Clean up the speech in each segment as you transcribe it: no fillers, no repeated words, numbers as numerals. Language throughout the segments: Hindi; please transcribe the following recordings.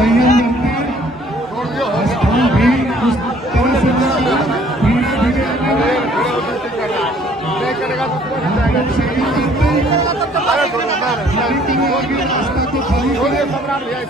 संयम रखकर स्थल भी उस तरह से धीरे धीरे रास्ता को खाली करें, रास्ता को खाली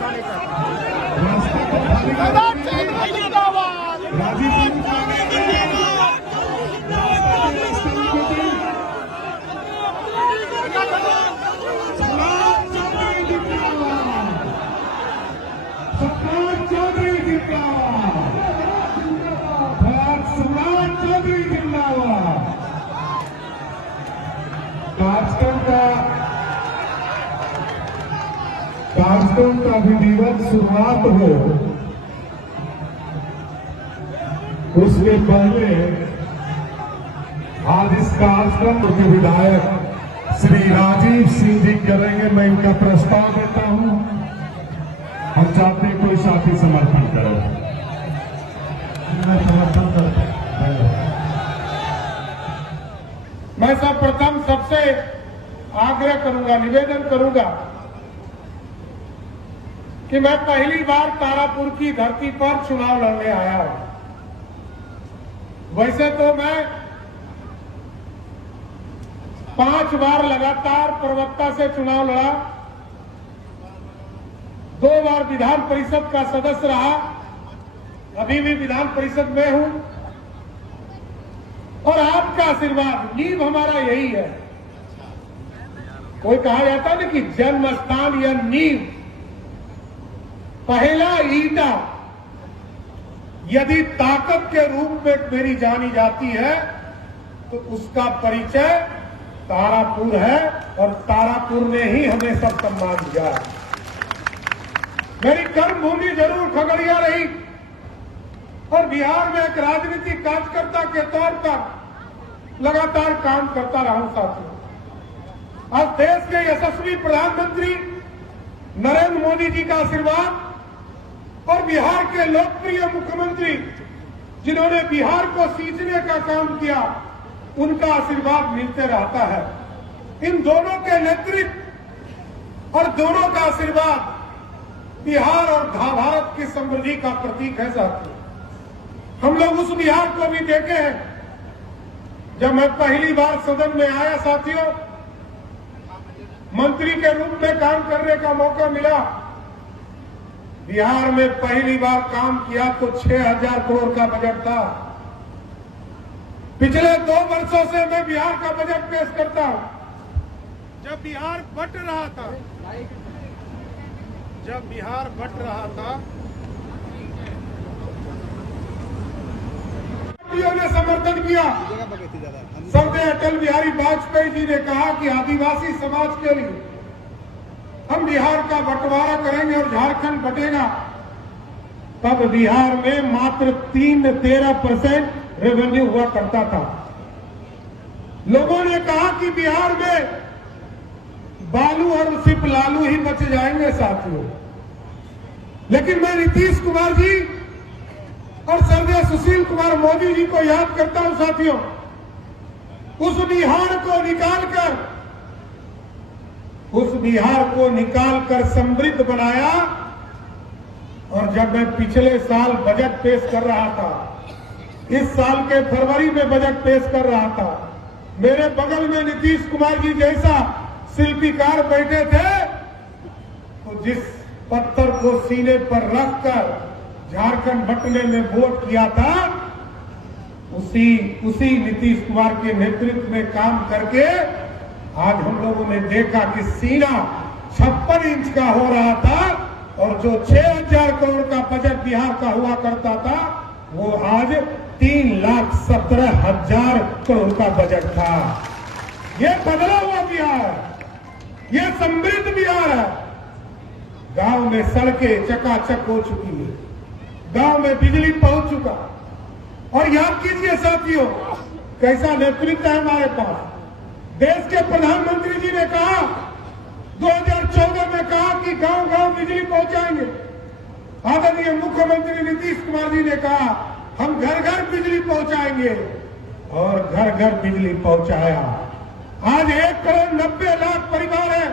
कार्यक्रम का विधिवत शुरुआत हो उसके पहले आज इस कार्यक्रम के विधायक श्री राजीव सिंह जी करेंगे। मैं इनका प्रस्ताव देता हूं। हम चाहते हैं कोई साथी समर्थन करे। मैं समर्थन करता हूं। मैं सर्वप्रथम सबसे आग्रह करूंगा, निवेदन करूंगा कि मैं पहली बार तारापुर की धरती पर चुनाव लड़ने आया हूं। वैसे तो मैं 5 बार लगातार प्रवक्ता से चुनाव लड़ा, 2 बार विधान परिषद का सदस्य रहा, अभी भी विधान परिषद में हूं और आपका आशीर्वाद नींव हमारा यही है। कोई कहा जाता है ना कि जन्म स्थान या नींव, पहला ईंटा यदि ताकत के रूप में मेरी जानी जाती है तो उसका परिचय तारापुर है और तारापुर ने ही हमें सब सम्मान दिया है। मेरी कर्मभूमि जरूर खगड़िया रही और बिहार में एक राजनीतिक कार्यकर्ता के तौर पर लगातार काम करता रहा हूं। साथियों, आज देश के यशस्वी प्रधानमंत्री नरेंद्र मोदी जी का आशीर्वाद और बिहार के लोकप्रिय मुख्यमंत्री जिन्होंने बिहार को सींचने का काम किया, उनका आशीर्वाद मिलते रहता है। इन दोनों के नेतृत्व और दोनों का आशीर्वाद बिहार और भारत की समृद्धि का प्रतीक है। साथियों, हम लोग उस बिहार को भी देखे हैं जब मैं पहली बार सदन में आया। साथियों, मंत्री के रूप में काम करने का मौका मिला। बिहार में पहली बार काम किया तो 6,000 करोड़ का बजट था। पिछले 2 वर्षों से मैं बिहार का बजट पेश करता हूं। जब बिहार बट रहा था, ने समर्थन किया। स्वर्गीय अटल बिहारी वाजपेयी जी ने कहा कि आदिवासी समाज के लिए हम बिहार का बंटवारा करेंगे और झारखंड बटेगा। तब बिहार में मात्र 13% रेवेन्यू हुआ करता था। लोगों ने कहा कि बिहार में बालू और सिर्फ लालू ही बच जाएंगे। साथियों, लेकिन मैं नीतीश कुमार जी और स्वर्गीय सुशील कुमार मोदी जी को याद करता हूं। साथियों, उस बिहार को निकालकर समृद्ध बनाया। और जब मैं पिछले साल बजट पेश कर रहा था, इस साल के फरवरी में बजट पेश कर रहा था, मेरे बगल में नीतीश कुमार जी जैसा शिल्पीकार बैठे थे, तो जिस पत्थर को सीने पर रखकर झारखंड बंटने में वोट किया था, उसी नीतीश कुमार के नेतृत्व में काम करके आज हम लोगों ने देखा कि सीना 56 इंच का हो रहा था और जो 6,000 करोड़ का बजट बिहार का हुआ करता था, वो आज 3,17,000 करोड़ का बजट था। ये बदला हुआ बिहार, ये समृद्ध बिहार है। गांव में सड़कें चकाचक हो चुकी है, गांव में बिजली पहुंच चुका। और याद कीजिए साथियों, कैसा नेतृत्व है हमारे पास। देश के प्रधानमंत्री जी ने कहा, 2014 में कहा कि गांव गांव बिजली पहुंचाएंगे। आदरणीय मुख्यमंत्री नीतीश कुमार जी ने कहा, हम घर घर बिजली पहुंचाएंगे, और घर घर बिजली पहुंचाया। आज 1,90,00,000 परिवार है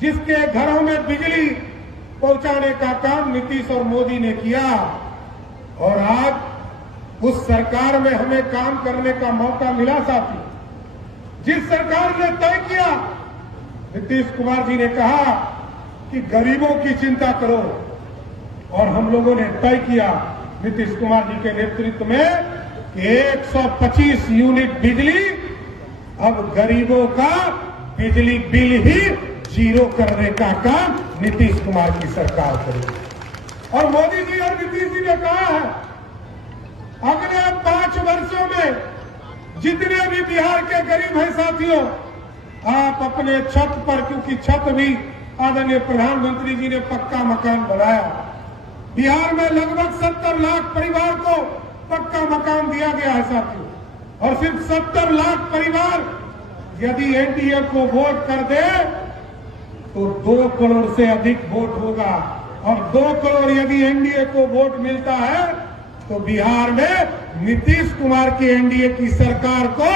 जिसके घरों में बिजली पहुंचाने का काम नीतीश और मोदी ने किया। और आज उस सरकार में हमें काम करने का मौका मिला साथी। जिस सरकार ने तय किया, नीतीश कुमार जी ने कहा कि गरीबों की चिंता करो, और हम लोगों ने तय किया नीतीश कुमार जी के नेतृत्व में कि 125 यूनिट बिजली, अब गरीबों का बिजली बिल ही जीरो करने का काम नीतीश कुमार की सरकार करेगी। और मोदी जी और नीतीश जी ने कहा है अगले 5 वर्षों में जितने भी बिहार के गरीब हैं साथियों, आप अपने छत पर, क्योंकि छत भी आदरणीय प्रधानमंत्री जी ने पक्का मकान बनाया, बिहार में लगभग 70 लाख परिवार को पक्का मकान दिया गया है साथियों। और सिर्फ 70 लाख परिवार यदि एनडीए को वोट कर दे तो 2 करोड़ से अधिक वोट होगा, और 2 करोड़ यदि एनडीए को वोट मिलता है तो बिहार में नीतीश कुमार की एनडीए की सरकार को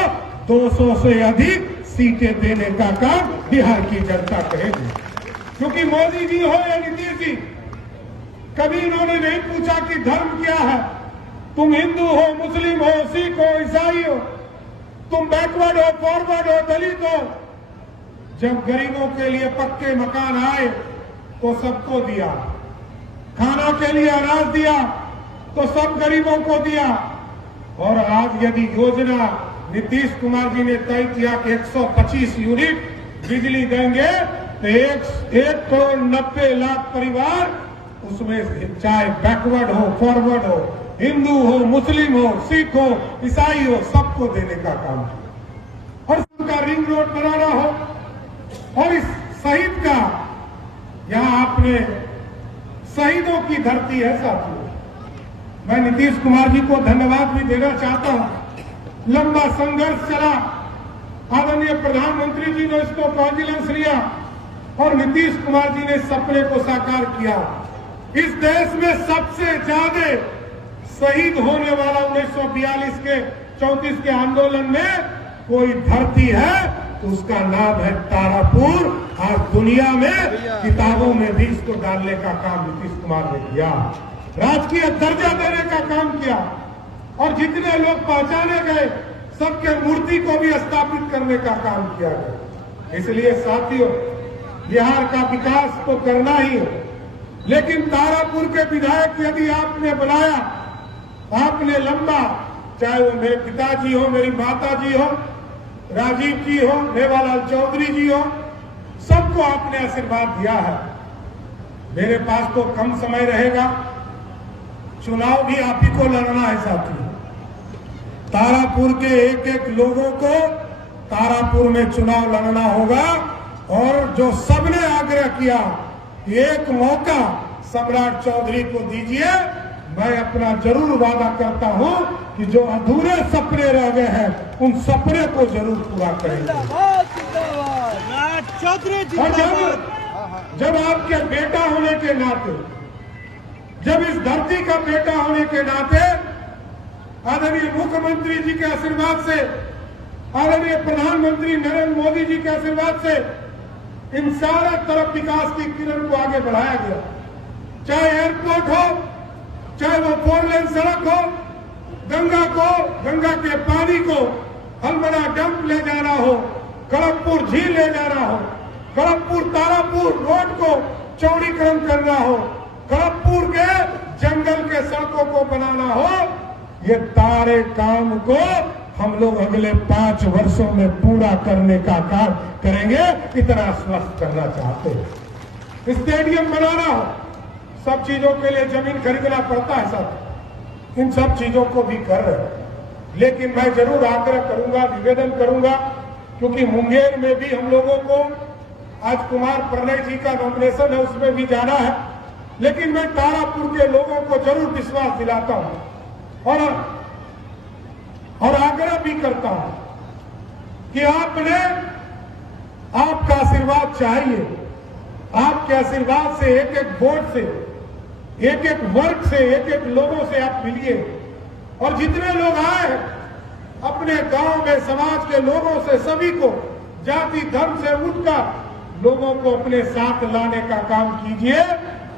200 से अधिक सीटें देने का काम बिहार की जनता करेगी। क्योंकि मोदी जी हो या नीतीश जी, कभी इन्होंने नहीं पूछा कि धर्म क्या है, तुम हिंदू हो, मुस्लिम हो, सिख हो, ईसाई हो, तुम बैकवर्ड हो, फॉरवर्ड हो, दलित हो। जब गरीबों के लिए पक्के मकान आए तो सबको दिया, खाना के लिए अनाज दिया तो सब गरीबों को दिया। और आज यदि योजना नीतीश कुमार जी ने तय किया कि 125 यूनिट बिजली देंगे तो 1 करोड़ 90 लाख परिवार, उसमें चाहे बैकवर्ड हो, फॉरवर्ड हो, हिंदू हो, मुस्लिम हो, सिख हो, ईसाई हो, सबको देने का काम किया। और उनका रिंग रोड बनाना हो, और इस शहीद का, यहां आपने शहीदों की धरती है साथियों। मैं नीतीश कुमार जी को धन्यवाद भी देना चाहता हूं। लंबा संघर्ष चला, आदरणीय प्रधानमंत्री जी ने इसको कॉन्फिडेंस लिया और नीतीश कुमार जी ने सपने को साकार किया। इस देश में सबसे ज्यादा शहीद होने वाला 1942 के 34 के आंदोलन में कोई धरती है तो उसका नाम है तारापुर। आज दुनिया में किताबों में भी इसको डालने का काम नीतीश कुमार ने किया, राजकीय दर्जा देने का काम किया, और जितने लोग पहचाने गए सबके मूर्ति को भी स्थापित करने का काम किया गया। इसलिए साथियों, बिहार का विकास तो करना ही है, लेकिन तारापुर के विधायक यदि आपने बनाया, आपने लंबा, चाहे वो मेरे पिताजी हो, मेरी माता जी हो, राजीव जी हो, मेवालाल चौधरी जी हो, सबको आपने आशीर्वाद दिया है। मेरे पास तो कम समय रहेगा, चुनाव भी आप ही को लड़ना है साथी। तारापुर के एक एक लोगों को तारापुर में चुनाव लड़ना होगा, और जो सबने आग्रह किया एक मौका सम्राट चौधरी को दीजिए, मैं अपना जरूर वादा करता हूं कि जो अधूरे सपने रह गए हैं उन सपने को जरूर पूरा करेंगे। और जब आपके बेटा होने के नाते, जब इस धरती का बेटा होने के नाते आदरणीय मुख्यमंत्री जी के आशीर्वाद से, आदरणीय प्रधानमंत्री नरेंद्र मोदी जी के आशीर्वाद से इन सारे तरफ विकास की किरण को आगे बढ़ाया गया, चाहे एयरपोर्ट हो, चाहे वो 4 लेन सड़क हो, गंगा के पानी को हलमड़ा डंप ले जाना हो, खड़गपुर झील ले जाना हो, खड़गपुर तारापुर रोड को चौड़ीकरण करना हो, खड़गपुर के जंगल के सड़कों को बनाना हो, ये सारे काम को हम लोग अगले 5 वर्षों में पूरा करने का काम करेंगे। इतना आश्वस्त करना चाहते हैं। स्टेडियम बनाना हो, सब चीजों के लिए जमीन खरीदना पड़ता है साहब, इन सब चीजों को भी कर रहे हैं। लेकिन मैं जरूर आग्रह करूंगा, निवेदन करूंगा, क्योंकि मुंगेर में भी हम लोगों को आज कुमार प्रणय जी का नॉमिनेशन है, उसमें भी जाना है। लेकिन मैं तारापुर के लोगों को जरूर विश्वास दिलाता हूं और आग्रह भी करता हूं कि आपका आशीर्वाद चाहिए। आपके आशीर्वाद से, एक एक वोट से, एक एक वर्ग से, एक एक लोगों से आप मिलिए, और जितने लोग आए अपने गांव में समाज के लोगों से, सभी को जाति धर्म से उठकर लोगों को अपने साथ लाने का काम कीजिए।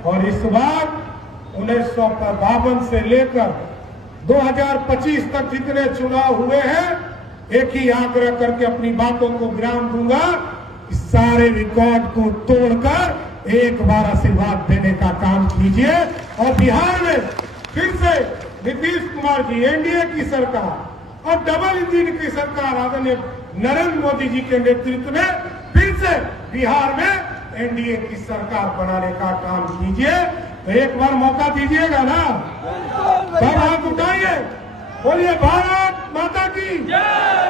और इस बार 1952 से लेकर 2025 तक जितने चुनाव हुए हैं, एक ही आग्रह करके अपनी बातों को विराम दूंगा कि सारे रिकॉर्ड को तोड़कर एक बार आशीर्वाद देने का काम कीजिए और बिहार में फिर से नीतीश कुमार जी, एनडीए की सरकार और डबल इंजन की सरकार आदरणीय नरेंद्र मोदी जी के नेतृत्व में फिर से बिहार में एनडीए की सरकार बनाने का काम कीजिए। तो एक बार मौका दीजिएगा ना, सब हाथ उठाइए, बोलिए भारत माता की जय।